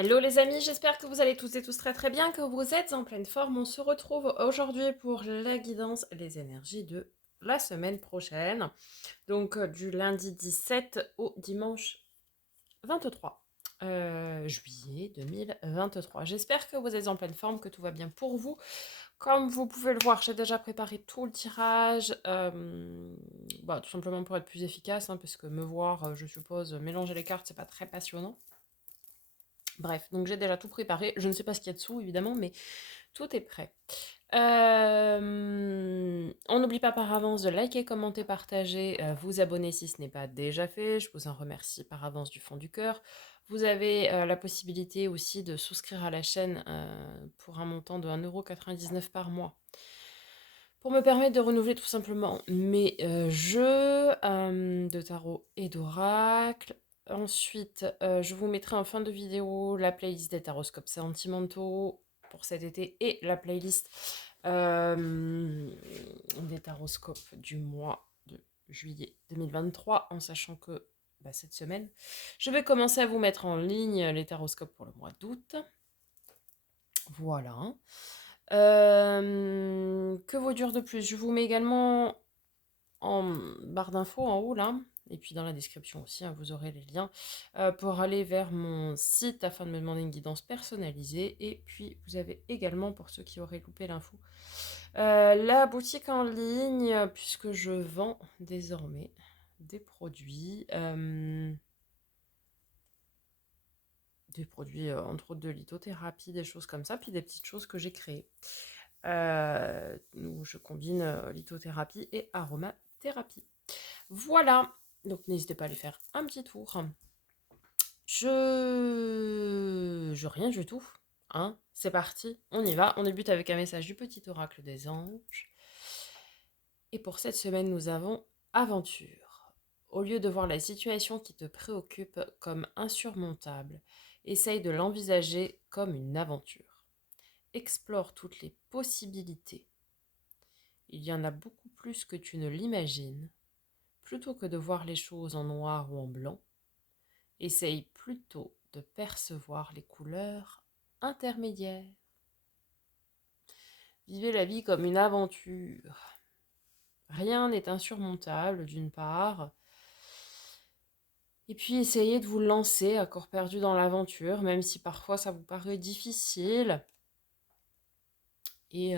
Hello les amis, j'espère que vous allez tous et tous très très bien, que vous êtes en pleine forme. On se retrouve aujourd'hui pour la guidance, les énergies de la semaine prochaine. Donc du lundi 17 au dimanche 23 juillet 2023. J'espère que vous êtes en pleine forme, que tout va bien pour vous. Comme vous pouvez le voir, j'ai déjà préparé tout le tirage, tout simplement pour être plus efficace, parce que me voir, je suppose, mélanger les cartes, c'est pas très passionnant. Bref, donc j'ai déjà tout préparé. Je ne sais pas ce qu'il y a dessous, évidemment, mais tout est prêt. On n'oublie pas par avance de liker, commenter, partager, vous abonner si ce n'est pas déjà fait. Je vous en remercie par avance du fond du cœur. Vous avez la possibilité aussi de souscrire à la chaîne pour un montant de 1,99 € par mois. Pour me permettre de renouveler tout simplement mes jeux de tarot et d'oracle. Ensuite, je vous mettrai en fin de vidéo la playlist des taroscopes sentimentaux pour cet été et la playlist des taroscopes du mois de juillet 2023, en sachant que cette semaine, je vais commencer à vous mettre en ligne les taroscopes pour le mois d'août. Voilà. Que vous dire de plus? Je vous mets également en barre d'infos en haut là, et puis dans la description aussi, vous aurez les liens pour aller vers mon site afin de me demander une guidance personnalisée. Et puis vous avez également, pour ceux qui auraient loupé l'info, la boutique en ligne, puisque je vends désormais des produits. Entre autres de lithothérapie, des choses comme ça, puis des petites choses que j'ai créées. Où je combine lithothérapie et aromathérapie. Voilà, donc n'hésitez pas à aller faire un petit tour. Rien du tout. C'est parti, on y va. On débute avec un message du petit oracle des anges. Et pour cette semaine, nous avons aventure. Au lieu de voir la situation qui te préoccupe comme insurmontable, essaye de l'envisager comme une aventure. Explore toutes les possibilités. Il y en a beaucoup plus que tu ne l'imagines. Plutôt que de voir les choses en noir ou en blanc, essaye plutôt de percevoir les couleurs intermédiaires. Vivez la vie comme une aventure. Rien n'est insurmontable d'une part. Et puis essayez de vous lancer à corps perdu dans l'aventure, même si parfois ça vous paraît difficile. Et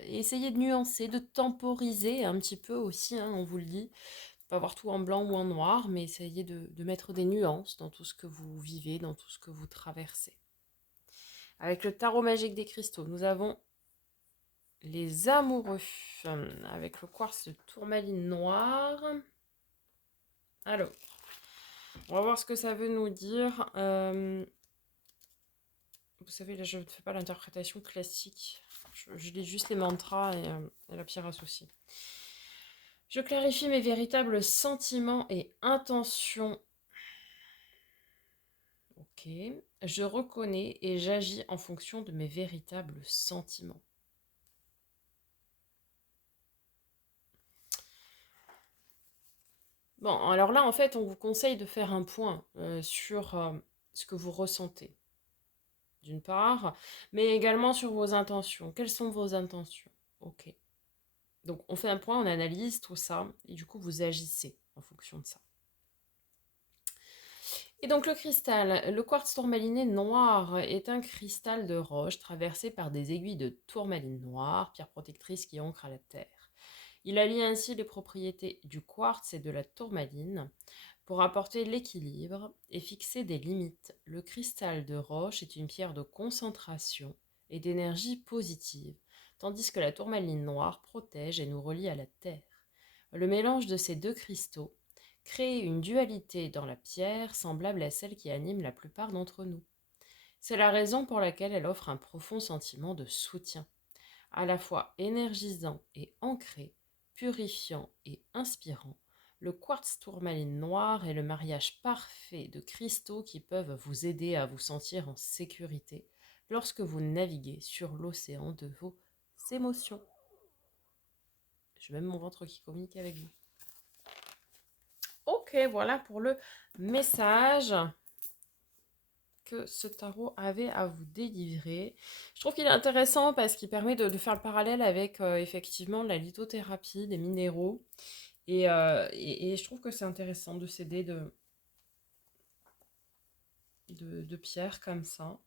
essayez de nuancer, de temporiser un petit peu aussi, on vous le dit. Pas voir tout en blanc ou en noir, mais essayez de mettre des nuances dans tout ce que vous vivez, dans tout ce que vous traversez. Avec le tarot magique des cristaux, nous avons les amoureux, avec le quartz de tourmaline noire. Alors, on va voir ce que ça veut nous dire. Vous savez, là, je ne fais pas l'interprétation classique. Je lis juste les mantras et la pierre associée. Je clarifie mes véritables sentiments et intentions. Ok. Je reconnais et j'agis en fonction de mes véritables sentiments. Bon, alors là, en fait, on vous conseille de faire un point sur ce que vous ressentez, d'une part, mais également sur vos intentions. Quelles sont vos intentions? Ok. Donc, on fait un point, on analyse tout ça, et du coup, vous agissez en fonction de ça. Et donc, le cristal, le quartz tourmaliné noir est un cristal de roche traversé par des aiguilles de tourmaline noire, pierre protectrice qui ancre à la terre. Il allie ainsi les propriétés du quartz et de la tourmaline pour apporter l'équilibre et fixer des limites. Le cristal de roche est une pierre de concentration et d'énergie positive, tandis que la tourmaline noire protège et nous relie à la terre. Le mélange de ces deux cristaux crée une dualité dans la pierre semblable à celle qui anime la plupart d'entre nous. C'est la raison pour laquelle elle offre un profond sentiment de soutien, à la fois énergisant et ancré, purifiant et inspirant. Le quartz tourmaline noir est le mariage parfait de cristaux qui peuvent vous aider à vous sentir en sécurité lorsque vous naviguez sur l'océan de vos émotions. J'ai même mon ventre qui communique avec vous. Ok, voilà pour le message. que ce tarot avait à vous délivrer. Je trouve qu'il est intéressant parce qu'il permet de faire le parallèle avec effectivement la lithothérapie, des minéraux. Et je trouve que c'est intéressant de s'aider de pierres comme ça.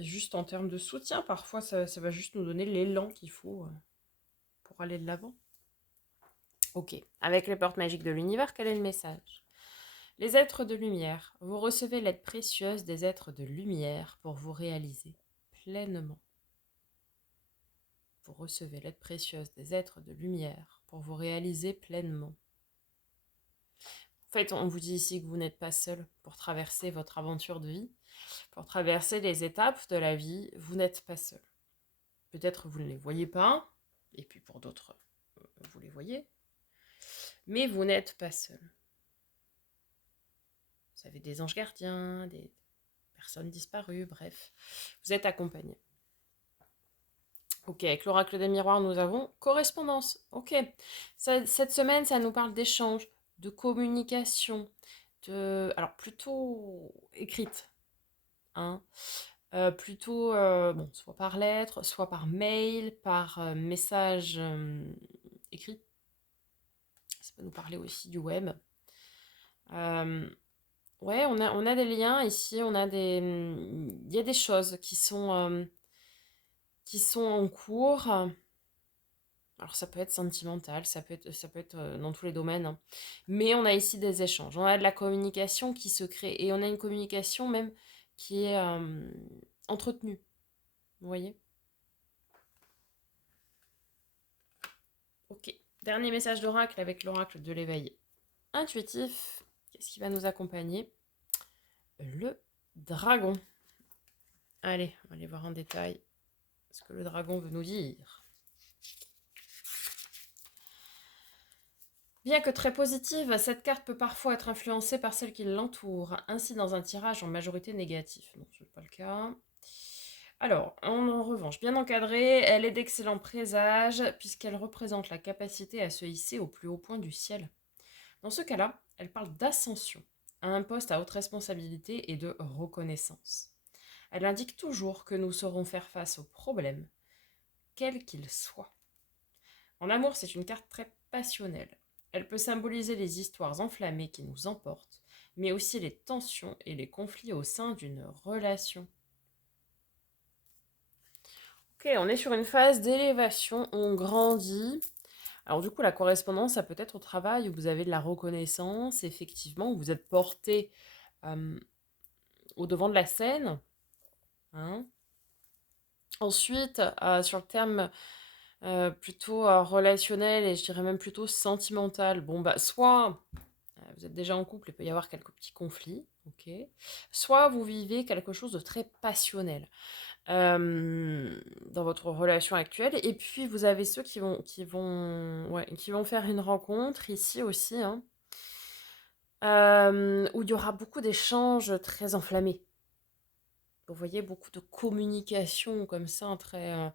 Juste en termes de soutien, parfois ça va juste nous donner l'élan qu'il faut pour aller de l'avant. Ok, avec les portes magiques de l'univers, quel est le message? Les êtres de lumière, vous recevez l'aide précieuse des êtres de lumière pour vous réaliser pleinement. Vous recevez l'aide précieuse des êtres de lumière pour vous réaliser pleinement. En fait, on vous dit ici que vous n'êtes pas seul pour traverser votre aventure de vie, pour traverser les étapes de la vie, vous n'êtes pas seul. Peut-être vous ne les voyez pas, et puis pour d'autres, vous les voyez, mais vous n'êtes pas seul. Vous avez des anges gardiens, des personnes disparues, bref, vous êtes accompagné. Ok, avec l'oracle des miroirs, nous avons correspondance. Ok, cette semaine, ça nous parle d'échange, de communication, alors plutôt écrite, hein. Plutôt, bon, soit par lettre, soit par mail, par message écrit. Ça peut nous parler aussi du web. Ouais, on a des liens ici, il y a des choses qui sont en cours. Alors ça peut être sentimental, ça peut être dans tous les domaines, hein. Mais on a ici des échanges, on a de la communication qui se crée et on a une communication même qui est entretenue, vous voyez? Ok, dernier message d'oracle avec l'oracle de l'éveil intuitif. Qu'est-ce qui va nous accompagner? Le dragon. Allez, on va aller voir en détail ce que le dragon veut nous dire. Bien que très positive, cette carte peut parfois être influencée par celle qui l'entoure, ainsi dans un tirage en majorité négatif. Non, ce n'est pas le cas. Alors, en revanche, bien encadrée, elle est d'excellent présage puisqu'elle représente la capacité à se hisser au plus haut point du ciel. Dans ce cas-là, elle parle d'ascension à un poste à haute responsabilité et de reconnaissance. Elle indique toujours que nous saurons faire face aux problèmes, quels qu'ils soient. En amour, c'est une carte très passionnelle. Elle peut symboliser les histoires enflammées qui nous emportent, mais aussi les tensions et les conflits au sein d'une relation. Ok, on est sur une phase d'élévation, on grandit. Alors du coup, la correspondance, ça peut être au travail où vous avez de la reconnaissance, effectivement, où vous êtes porté au devant de la scène, hein. Ensuite, sur le terme plutôt relationnel et je dirais même plutôt sentimental, bon bah soit vous êtes déjà en couple, il peut y avoir quelques petits conflits, ok. Soit vous vivez quelque chose de très passionnel dans votre relation actuelle, et puis vous avez ceux qui vont faire une rencontre ici aussi, hein, où il y aura beaucoup d'échanges très enflammés. Vous voyez, beaucoup de communication comme ça, très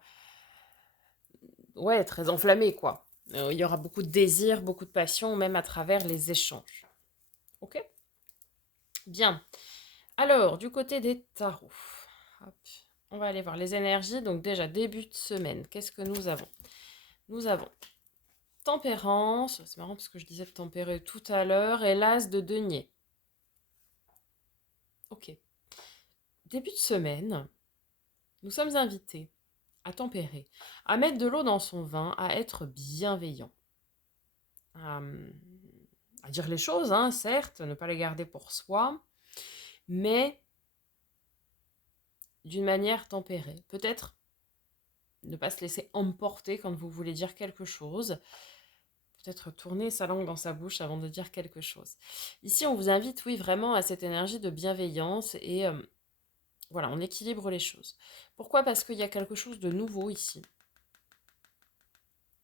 enflammée, quoi. Il y aura beaucoup de désir, beaucoup de passion, même à travers les échanges. Ok? Bien. Alors, du côté des tarots, hop, on va aller voir les énergies. Donc déjà, début de semaine, qu'est-ce que nous avons? Nous avons tempérance, c'est marrant parce que je disais de tempérer tout à l'heure, et l'as de denier. Ok. Début de semaine, nous sommes invités à tempérer, à mettre de l'eau dans son vin, à être bienveillant, à, à dire les choses, hein, certes, ne pas les garder pour soi, mais d'une manière tempérée. Peut-être ne pas se laisser emporter quand vous voulez dire quelque chose. Peut-être tourner sa langue dans sa bouche avant de dire quelque chose. Ici, on vous invite, oui, vraiment à cette énergie de bienveillance et voilà, on équilibre les choses. Pourquoi? Parce qu'il y a quelque chose de nouveau ici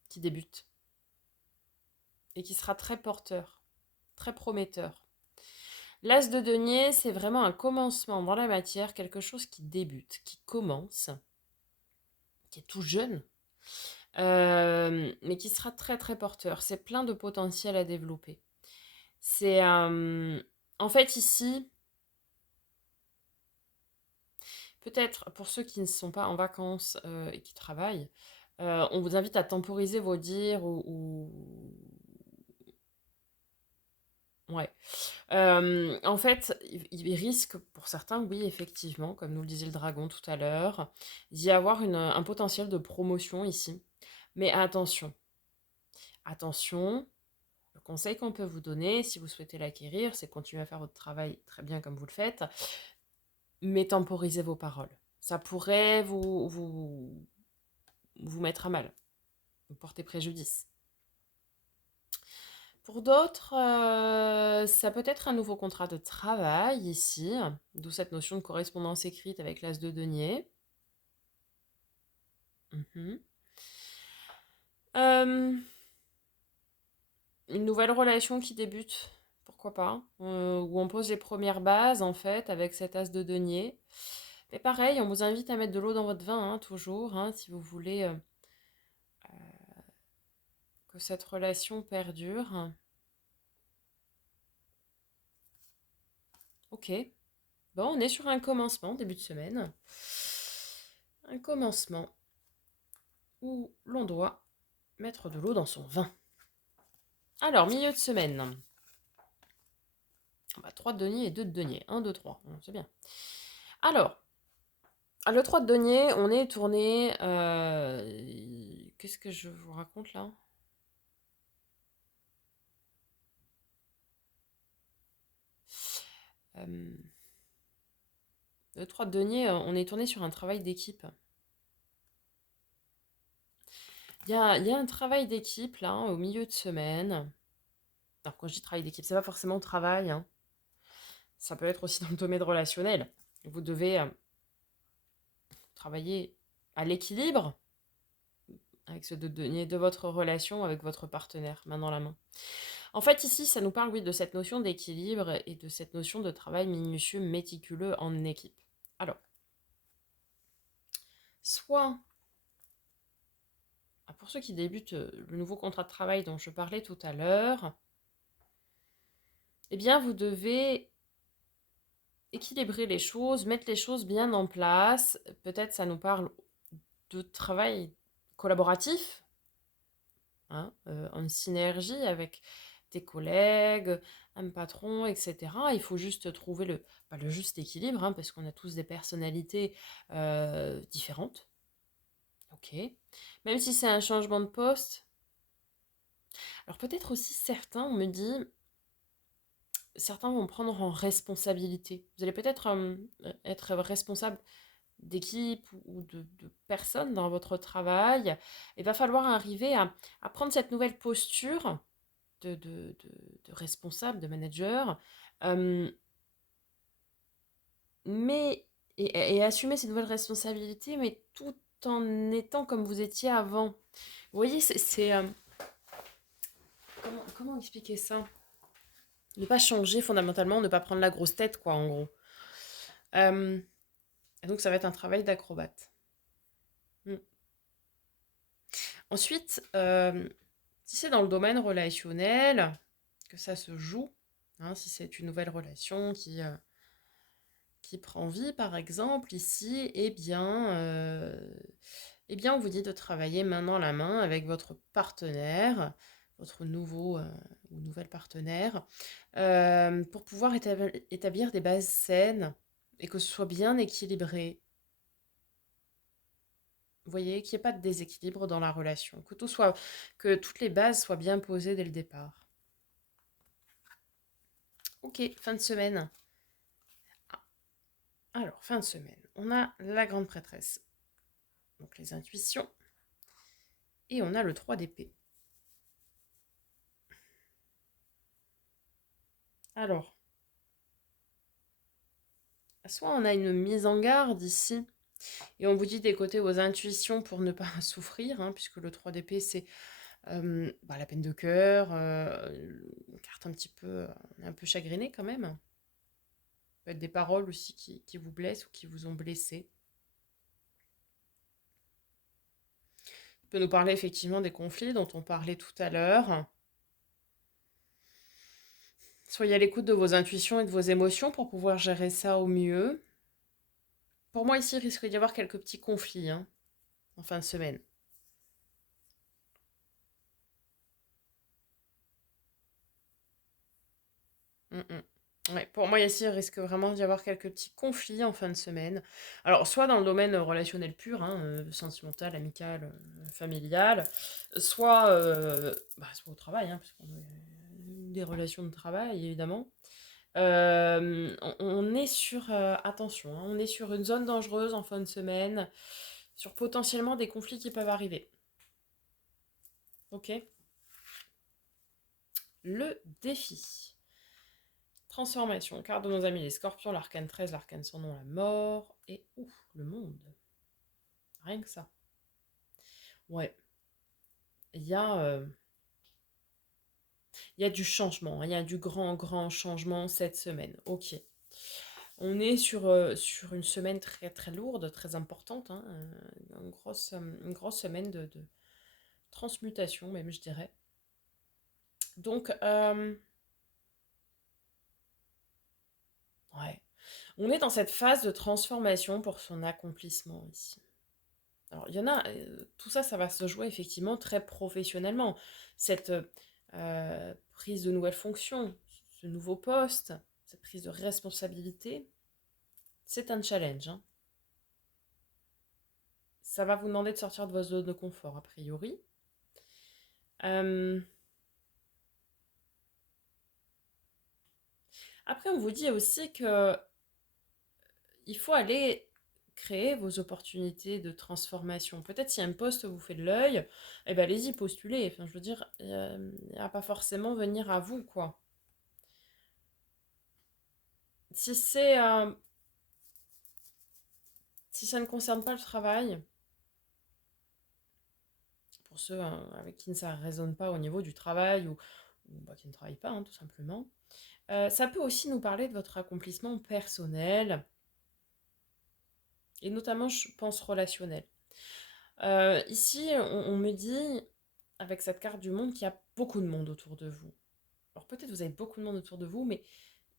qui débute et qui sera très porteur, très prometteur. L'as de denier, c'est vraiment un commencement dans la matière, quelque chose qui débute, qui commence, qui est tout jeune, mais qui sera très très porteur. C'est plein de potentiel à développer. C'est en fait ici, peut-être pour ceux qui ne sont pas en vacances et qui travaillent, on vous invite à temporiser vos dires Ouais. En fait, il risque pour certains, oui, effectivement, comme nous le disait le dragon tout à l'heure, d'y avoir un potentiel de promotion ici. Mais attention, attention, le conseil qu'on peut vous donner, si vous souhaitez l'acquérir, c'est de continuer à faire votre travail très bien comme vous le faites, mais temporisez vos paroles. Ça pourrait vous mettre à mal, vous porter préjudice. Pour d'autres, ça peut être un nouveau contrat de travail ici, d'où cette notion de correspondance écrite avec l'as de denier. Mhm. Euh, une nouvelle relation qui débute, pourquoi pas, où on pose les premières bases en fait avec cet as de denier. Mais pareil, on vous invite à mettre de l'eau dans votre vin, hein, toujours, hein, si vous voulez que cette relation perdure. Ok, bon, on est sur un commencement, début de semaine. Un commencement où l'on doit mettre de l'eau dans son vin. Alors, milieu de semaine. 3 de denier et 2 de denier. 1, 2, 3. C'est bien. Alors, le 3 de denier, on est tourné... Qu'est-ce que je vous raconte là? Le 3 de denier, on est tourné sur un travail d'équipe. Il y a un travail d'équipe là, au milieu de semaine. Alors, quand je dis travail d'équipe, c'est pas forcément travail, hein. Ça peut être aussi dans le domaine relationnel. Vous devez travailler à l'équilibre avec ce de denier de votre relation avec votre partenaire, main dans la main. En fait, ici, ça nous parle, oui, de cette notion d'équilibre et de cette notion de travail minutieux, méticuleux en équipe. Alors, soit, pour ceux qui débutent le nouveau contrat de travail dont je parlais tout à l'heure, eh bien, vous devez équilibrer les choses, mettre les choses bien en place. Peut-être ça nous parle de travail collaboratif, hein, en synergie avec tes collègues, un patron, etc. Il faut juste trouver le juste équilibre, hein, parce qu'on a tous des personnalités différentes. Ok. Même si c'est un changement de poste. Alors peut-être aussi certains, on me dit, certains vont prendre en responsabilité. Vous allez peut-être être responsable d'équipe ou de personnes dans votre travail. Il va falloir arriver à prendre cette nouvelle posture de responsable, de manager, euh, mais et assumer ces nouvelles responsabilités, mais tout en étant comme vous étiez avant. Vous voyez, comment expliquer ça? Ne pas changer fondamentalement, ne pas prendre la grosse tête, quoi, en gros. Euh, et donc, ça va être un travail d'acrobate. Mm. Ensuite, si c'est dans le domaine relationnel que ça se joue, hein, si c'est une nouvelle relation qui prend vie, par exemple, ici, eh bien, on vous dit de travailler main dans la main avec votre partenaire, votre nouveau ou nouvelle partenaire, pour pouvoir établir des bases saines et que ce soit bien équilibré. Vous voyez, qu'il n'y ait pas de déséquilibre dans la relation, que toutes les bases soient bien posées dès le départ. Ok, fin de semaine. Alors, fin de semaine, on a la grande prêtresse, donc les intuitions, et on a le 3 d'épée. Alors, soit on a une mise en garde ici, et on vous dit d'écouter vos intuitions pour ne pas souffrir, hein, puisque le 3 d'épée, c'est la peine de cœur, une carte un petit peu, on est un peu chagriné quand même. Ça peut être des paroles aussi qui vous blessent ou qui vous ont blessé. Il peut nous parler effectivement des conflits dont on parlait tout à l'heure. Soyez à l'écoute de vos intuitions et de vos émotions pour pouvoir gérer ça au mieux. Pour moi, ici, il risque d'y avoir quelques petits conflits hein, en fin de semaine. Mm, mm. Ouais, pour moi, ici, il risque vraiment d'y avoir quelques petits conflits en fin de semaine. Alors, soit dans le domaine relationnel pur, hein, sentimental, amical, familial, soit au travail, hein, parce qu'on a des relations de travail, évidemment. On est sur, attention, hein, on est sur une zone dangereuse en fin de semaine, sur potentiellement des conflits qui peuvent arriver. Ok? Le défi. Transformation. Carte de nos amis les scorpions, l'arcane 13, l'arcane sans nom, la mort. Et ouf, le monde. Rien que ça. Ouais. Il y a, euh, il y a du changement. Il y a du grand, grand changement cette semaine. Ok. On est sur une semaine très, très lourde, très importante. Hein, une grosse semaine de transmutation, même, je dirais. Donc, ouais. On est dans cette phase de transformation pour son accomplissement ici. Alors, il y en a, tout ça, ça va se jouer effectivement très professionnellement. Cette prise de nouvelles fonctions, ce nouveau poste, cette prise de responsabilité, c'est un challenge. Hein. Ça va vous demander de sortir de votre zone de confort, a priori. Euh, Après, on vous dit aussi que il faut aller créer vos opportunités de transformation. Peut-être si un poste vous fait de l'œil, eh ben allez-y, postulez. Enfin, je veux dire, il va pas forcément venir à vous, quoi. Si c'est si ça ne concerne pas le travail, pour ceux avec qui ça ne résonne pas au niveau du travail ou qui ne travaillent pas, hein, tout simplement, ça peut aussi nous parler de votre accomplissement personnel et notamment, je pense, relationnel. Ici, on me dit, avec cette carte du monde, qu'il y a beaucoup de monde autour de vous. Alors peut-être vous avez beaucoup de monde autour de vous, mais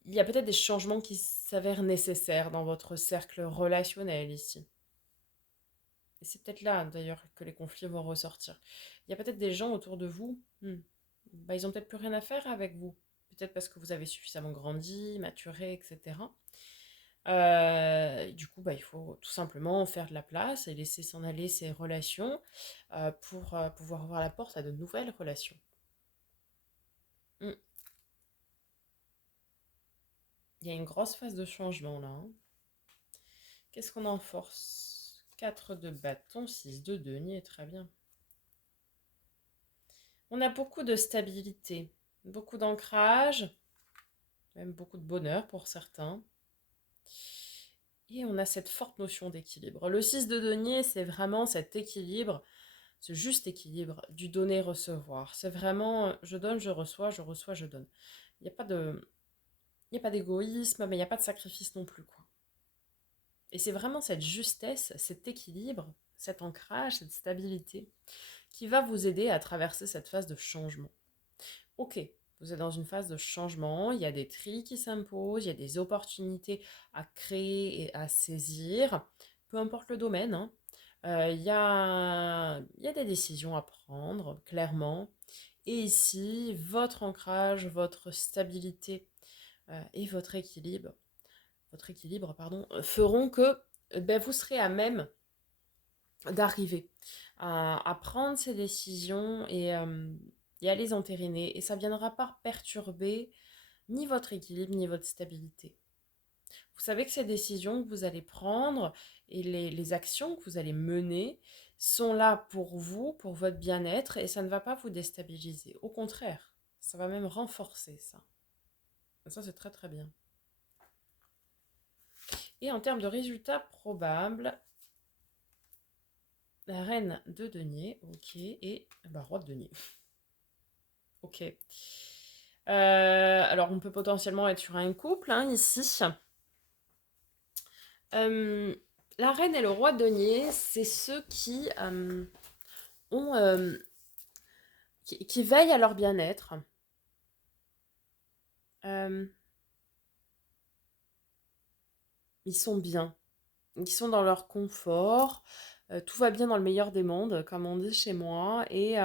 il y a peut-être des changements qui s'avèrent nécessaires dans votre cercle relationnel ici. Et c'est peut-être là, d'ailleurs, que les conflits vont ressortir. Il y a peut-être des gens autour de vous, ils ont peut-être plus rien à faire avec vous. Peut-être parce que vous avez suffisamment grandi, maturé, etc. Du coup, il faut tout simplement faire de la place et laisser s'en aller ces relations pour pouvoir ouvrir la porte à de nouvelles relations. Hmm. Il y a une grosse phase de changement là. Hein. Qu'est-ce qu'on a en force? 4 de bâton, 6 de denier, très bien. On a beaucoup de stabilité, beaucoup d'ancrage, même beaucoup de bonheur pour certains. Et on a cette forte notion d'équilibre. Le 6 de denier, c'est vraiment cet équilibre, ce juste équilibre du donner-recevoir. C'est vraiment je donne, je reçois, je donne. Il n'y a pas de, il y a pas d'égoïsme, mais il n'y a pas de sacrifice non plus, quoi. Et c'est vraiment cette justesse, cet équilibre, cet ancrage, cette stabilité qui va vous aider à traverser cette phase de changement. Ok, vous êtes dans une phase de changement, il y a des tris qui s'imposent, il y a des opportunités à créer et à saisir, peu importe le domaine. Hein. Il y a des décisions à prendre, clairement. Et ici, votre ancrage, votre stabilité et votre équilibre, pardon, feront que vous serez à même d'arriver à prendre ces décisions et à les entériner. Et ça ne viendra pas perturber ni votre équilibre, ni votre stabilité. Vous savez que ces décisions que vous allez prendre et les actions que vous allez mener sont là pour vous, pour votre bien-être, et ça ne va pas vous déstabiliser. Au contraire, ça va même renforcer ça. Et ça, c'est très très bien. Et en termes de résultats probables, la reine de denier, ok, et roi de denier. Ok. Alors, on peut potentiellement être sur un couple, hein, ici. Euh, la reine et le roi de denier, c'est ceux ont, qui veillent à leur bien-être. Euh, Ils sont bien. Ils sont dans leur confort. Tout va bien dans le meilleur des mondes, comme on dit chez moi. Et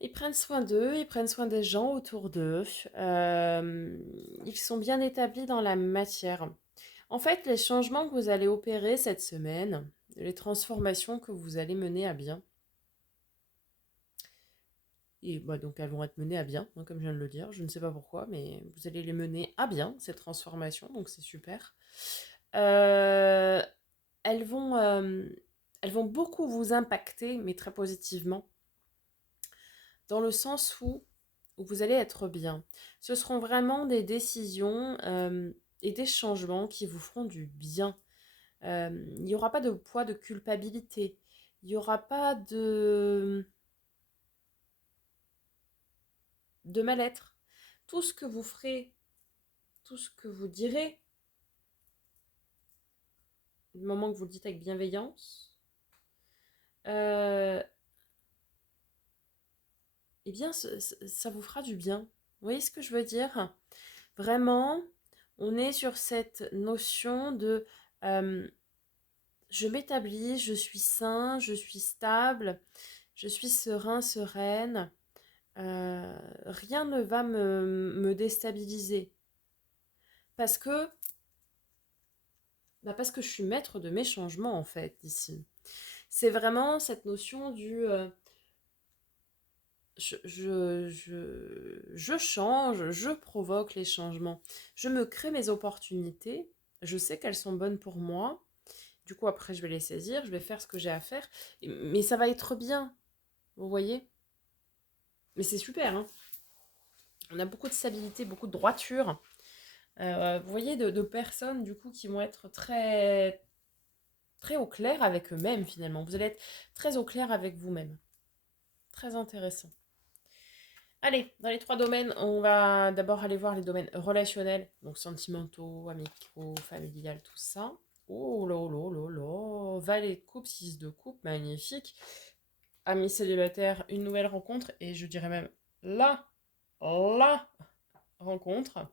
ils prennent soin d'eux, ils prennent soin des gens autour d'eux. Ils sont bien établis dans la matière. En fait, les changements que vous allez opérer cette semaine, les transformations que vous allez mener à bien, et bah, donc elles vont être menées à bien, hein, comme je viens de le dire, je ne sais pas pourquoi, mais vous allez les mener à bien, ces transformations, donc c'est super. Euh, elles vont, euh, elles vont beaucoup vous impacter, mais très positivement, dans le sens où vous allez être bien. Ce seront vraiment des décisions et des changements qui vous feront du bien. Il n'y aura pas de poids de culpabilité. Il n'y aura pas de mal-être. Tout ce que vous ferez, tout ce que vous direz, du moment que vous le dites avec bienveillance, euh, eh bien, ça vous fera du bien. Vous voyez ce que je veux dire? Vraiment, on est sur cette notion de je m'établis, je suis sain, je suis stable, je suis serein, sereine. Rien ne va me déstabiliser. Parce que, parce que je suis maître de mes changements, en fait, ici. C'est vraiment cette notion du je change, je provoque les changements. Je me crée mes opportunités. Je sais qu'elles sont bonnes pour moi. Du coup, après, je vais les saisir, je vais faire ce que j'ai à faire. Mais ça va être bien, vous voyez? Mais c'est super, hein. On a beaucoup de stabilité, beaucoup de droiture. Vous voyez, de personnes, du coup, qui vont être très, très au clair avec eux-mêmes, finalement. Vous allez être très au clair avec vous-même. Très intéressant. Allez, dans les 3 domaines, on va d'abord aller voir les domaines relationnels, donc sentimentaux, amicaux, familial, tout ça. Oh là là là là, valet de coupe, 6 de coupe, magnifique. Amis célibataires, une nouvelle rencontre, et je dirais même la rencontre.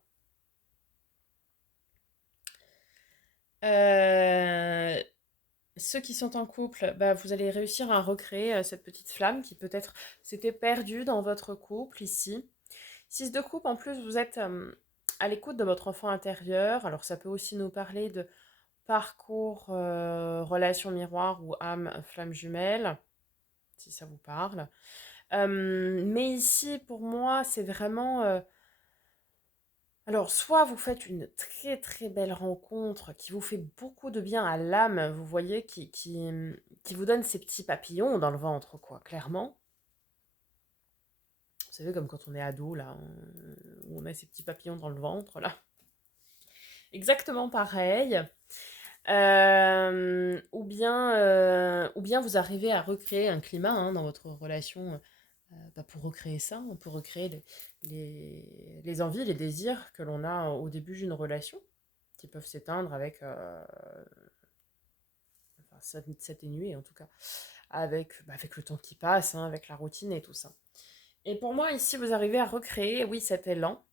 Euh, Ceux qui sont en couple, bah, vous allez réussir à recréer cette petite flamme qui peut-être s'était perdue dans votre couple ici. 6 de coupe, en plus, vous êtes à l'écoute de votre enfant intérieur. Alors, ça peut aussi nous parler de parcours, relation miroir ou âme flamme jumelle, si ça vous parle. Mais ici, pour moi, c'est vraiment... alors, soit vous faites une très très belle rencontre qui vous fait beaucoup de bien à l'âme, vous voyez, qui vous donne ces petits papillons dans le ventre, quoi, clairement. Vous savez, comme quand on est ado, là, où on a ces petits papillons dans le ventre, là. Exactement pareil. Ou bien vous arrivez à recréer un climat hein, dans votre relation pour recréer ça. On peut recréer les envies, les désirs que l'on a au début d'une relation, qui peuvent s'éteindre avec, enfin, s'atténuer en tout cas, avec le temps qui passe, hein, avec la routine et tout ça. Et pour moi, ici, vous arrivez à recréer, oui, cet élan,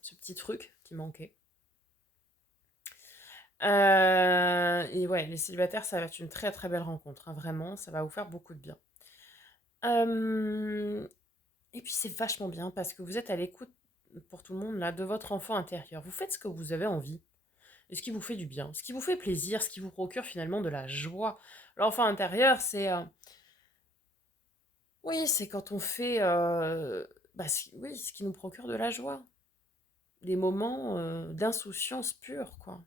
ce petit truc qui manquait. Et ouais, les célibataires, ça va être une très très belle rencontre, hein, vraiment, ça va vous faire beaucoup de bien. Euh, et puis c'est vachement bien parce que vous êtes à l'écoute pour tout le monde là de votre enfant intérieur. Vous faites ce que vous avez envie, et ce qui vous fait du bien, ce qui vous fait plaisir, ce qui vous procure finalement de la joie. L'enfant intérieur, c'est oui, c'est quand on fait oui, ce qui nous procure de la joie, des moments d'insouciance pure, quoi.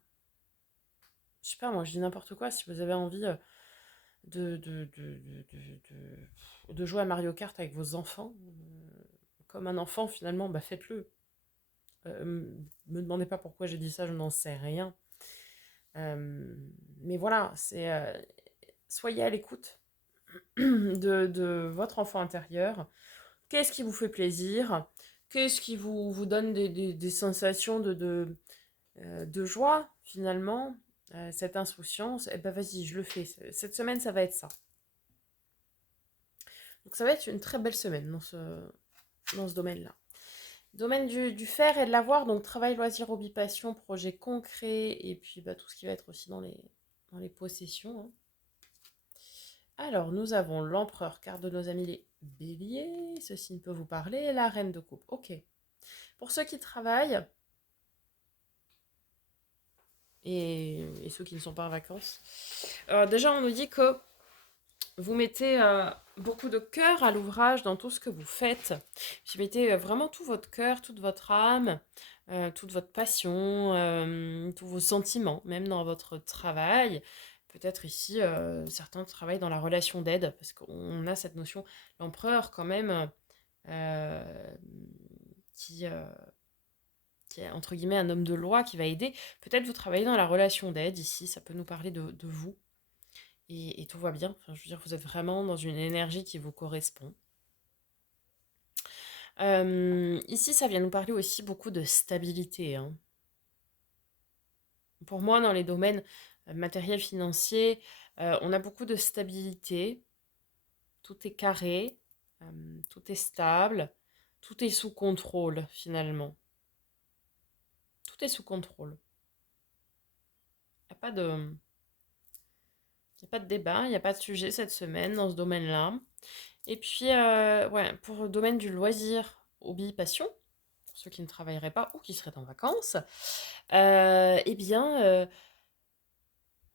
Je sais pas, moi je dis n'importe quoi, si vous avez envie de, de, de, de, de jouer à Mario Kart avec vos enfants, comme un enfant finalement, bah faites-le. Me demandez pas pourquoi j'ai dit ça, je n'en sais rien. Mais voilà, c'est soyez à l'écoute de votre enfant intérieur. Qu'est-ce qui vous fait plaisir? Qu'est-ce qui vous donne des sensations de joie finalement? Cette insouciance, eh ben vas-y, je le fais. Cette semaine, ça va être ça. Donc ça va être une très belle semaine dans ce domaine-là. Domaine du faire et de l'avoir, donc travail, loisirs, hobby, passion, projet concret, et puis tout ce qui va être aussi dans les possessions, hein. Alors, nous avons l'empereur, carte de nos amis les béliers, ceci ne peut vous parler, et la reine de coupe. Ok. Pour ceux qui travaillent, et ceux qui ne sont pas en vacances, déjà on nous dit que vous mettez beaucoup de cœur à l'ouvrage dans tout ce que vous faites. Vous mettez vraiment tout votre cœur, toute votre âme, toute votre passion, tous vos sentiments, même dans votre travail. Peut-être ici, certains travaillent dans la relation d'aide, parce qu'on a cette notion, l'empereur quand même, euh, qui, euh, qui est entre guillemets un homme de loi qui va aider. Peut-être vous travaillez dans la relation d'aide ici, ça peut nous parler de vous. Et tout va bien. Enfin, je veux dire, vous êtes vraiment dans une énergie qui vous correspond. Ici, ça vient nous parler aussi beaucoup de stabilité, hein. Pour moi, dans les domaines matériels, financiers, on a beaucoup de stabilité. Tout est carré, tout est stable, tout est sous contrôle, finalement. Tout est sous contrôle. Il n'y a pas de... Il n'y a pas de débat, il n'y a pas de sujet cette semaine dans ce domaine-là. Et puis, ouais, pour le domaine du loisir, hobby, passion, pour ceux qui ne travailleraient pas ou qui seraient en vacances, eh bien,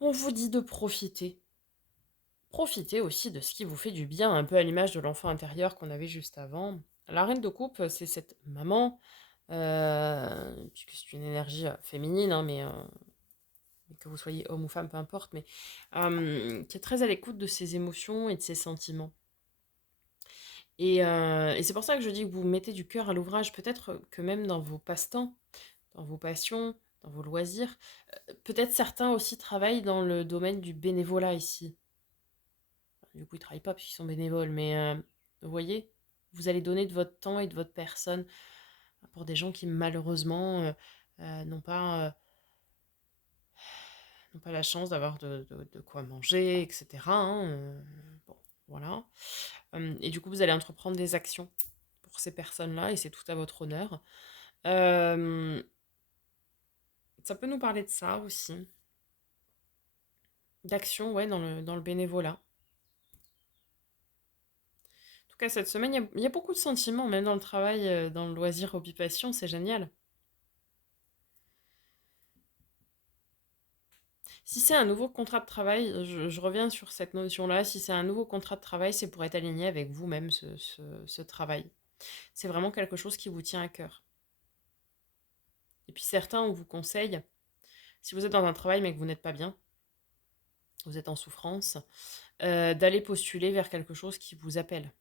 on vous dit de profiter. Profitez aussi de ce qui vous fait du bien, un peu à l'image de l'enfant intérieur qu'on avait juste avant. La reine de coupe, c'est cette maman, puisque c'est une énergie féminine, hein, mais que vous soyez homme ou femme, peu importe, mais qui est très à l'écoute de ses émotions et de ses sentiments. Et c'est pour ça que je dis que vous mettez du cœur à l'ouvrage, peut-être que même dans vos passe-temps, dans vos passions, dans vos loisirs. Peut-être certains aussi travaillent dans le domaine du bénévolat ici. Du coup, ils ne travaillent pas parce qu'ils sont bénévoles, mais vous voyez, vous allez donner de votre temps et de votre personne pour des gens qui malheureusement n'ont pas, n'ont pas la chance d'avoir de quoi manger, etc., hein, bon, voilà. Et du coup, vous allez entreprendre des actions pour ces personnes-là, et c'est tout à votre honneur. Euh, Ça peut nous parler de ça aussi. D'action, ouais, dans le bénévolat. En tout cas, cette semaine, il y a beaucoup de sentiments, même dans le travail, dans le loisir, hobby, passion, c'est génial. Si c'est un nouveau contrat de travail, je reviens sur cette notion-là, si c'est un nouveau contrat de travail, c'est pour être aligné avec vous-même, ce travail. C'est vraiment quelque chose qui vous tient à cœur. Et puis certains, on vous conseille, si vous êtes dans un travail mais que vous n'êtes pas bien, vous êtes en souffrance, d'aller postuler vers quelque chose qui vous appelle.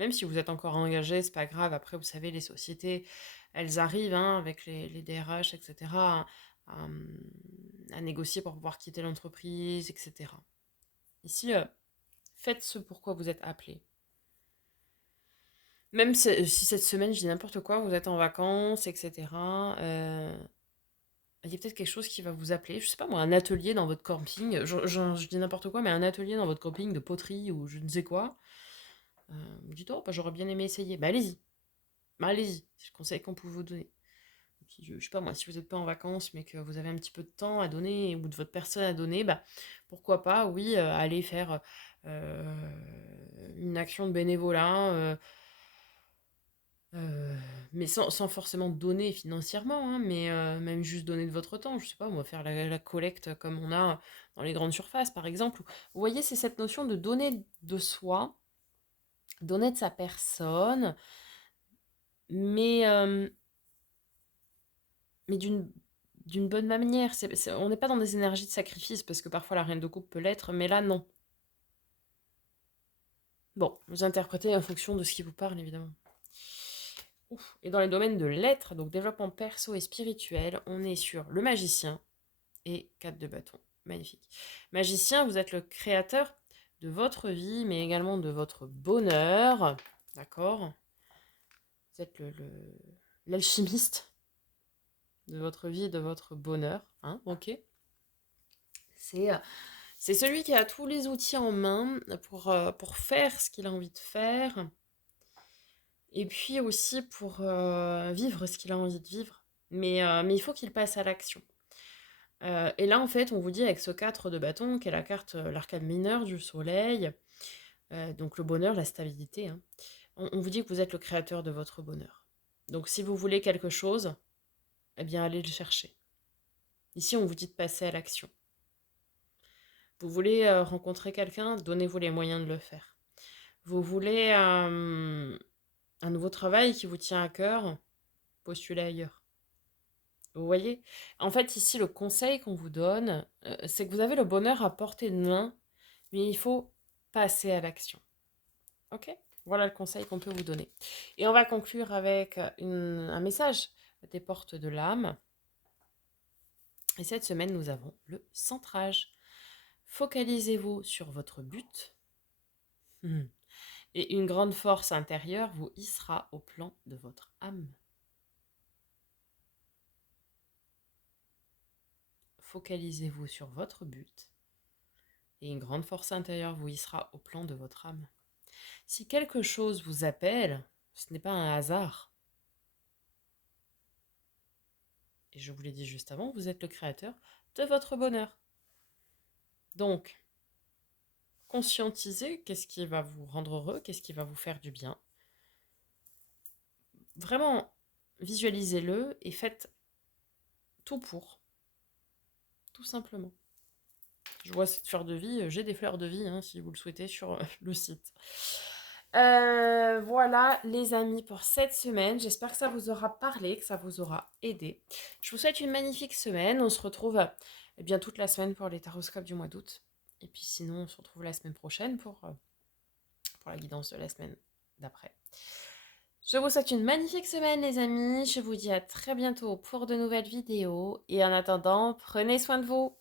Même si vous êtes encore engagé, c'est pas grave. Après, vous savez, les sociétés, elles arrivent hein, avec les DRH, etc., à, à négocier pour pouvoir quitter l'entreprise, etc. Ici, faites ce pourquoi vous êtes appelé. Même si cette semaine, je dis n'importe quoi, vous êtes en vacances, etc., il y a peut-être quelque chose qui va vous appeler. Je sais pas moi, un atelier dans votre camping. Je dis n'importe quoi, mais un atelier dans votre camping de poterie ou je ne sais quoi. Vous dites, oh, j'aurais bien aimé essayer. Bah, allez-y. Bah, allez-y. C'est le conseil qu'on peut vous donner. Et puis, je sais pas moi, si vous n'êtes pas en vacances, mais que vous avez un petit peu de temps à donner ou de votre personne à donner, bah, pourquoi pas, oui, aller faire une action de bénévolat. Euh, mais sans forcément donner financièrement, hein, mais même juste donner de votre temps. Je sais pas, on va faire la collecte comme on a dans les grandes surfaces, par exemple. Vous voyez, c'est cette notion de donner de soi, donner de sa personne, mais, mais d'une bonne manière. On n'est pas dans des énergies de sacrifice, parce que parfois la reine de coupe peut l'être, mais là, non. Bon, vous interprétez en fonction de ce qui vous parle, évidemment. Ouf. Et dans les domaines de l'être, donc développement perso et spirituel, on est sur le magicien et 4 de bâton. Magnifique. Magicien, vous êtes le créateur de votre vie, mais également de votre bonheur. D'accord. Vous êtes l'alchimiste de votre vie et de votre bonheur. Hein, ok. C'est, euh, c'est celui qui a tous les outils en main pour faire ce qu'il a envie de faire. Et puis aussi pour vivre ce qu'il a envie de vivre. Mais il faut qu'il passe à l'action. Et là, en fait, on vous dit avec ce 4 de bâton, qui est la carte, l'arcane mineure du soleil, donc le bonheur, la stabilité, hein, on vous dit que vous êtes le créateur de votre bonheur. Donc si vous voulez quelque chose, eh bien allez le chercher. Ici, on vous dit de passer à l'action. Vous voulez rencontrer quelqu'un, donnez-vous les moyens de le faire. Vous voulez un nouveau travail qui vous tient à cœur, postulez ailleurs. Vous voyez? En fait, ici, le conseil qu'on vous donne, c'est que vous avez le bonheur à portée de main, mais il faut passer à l'action. Ok? Voilà le conseil qu'on peut vous donner. Et on va conclure avec un message des portes de l'âme. Et cette semaine, nous avons le centrage. Focalisez-vous sur votre but. Et une grande force intérieure vous hissera au plan de votre âme. Focalisez-vous sur votre but. Et une grande force intérieure vous hissera au plan de votre âme. Si quelque chose vous appelle, ce n'est pas un hasard. Et je vous l'ai dit juste avant, vous êtes le créateur de votre bonheur. Donc, conscientisez qu'est-ce qui va vous rendre heureux, qu'est-ce qui va vous faire du bien. Vraiment, visualisez-le et faites tout pour. Tout simplement. Je vois cette fleur de vie, j'ai des fleurs de vie, hein, si vous le souhaitez, sur le site. Voilà les amis pour cette semaine. J'espère que ça vous aura parlé, que ça vous aura aidé. Je vous souhaite une magnifique semaine. On se retrouve eh bien toute la semaine pour les taroscopes du mois d'août. Et puis sinon, on se retrouve la semaine prochaine pour la guidance de la semaine d'après. Je vous souhaite une magnifique semaine les amis. Je vous dis à très bientôt pour de nouvelles vidéos. Et en attendant, prenez soin de vous.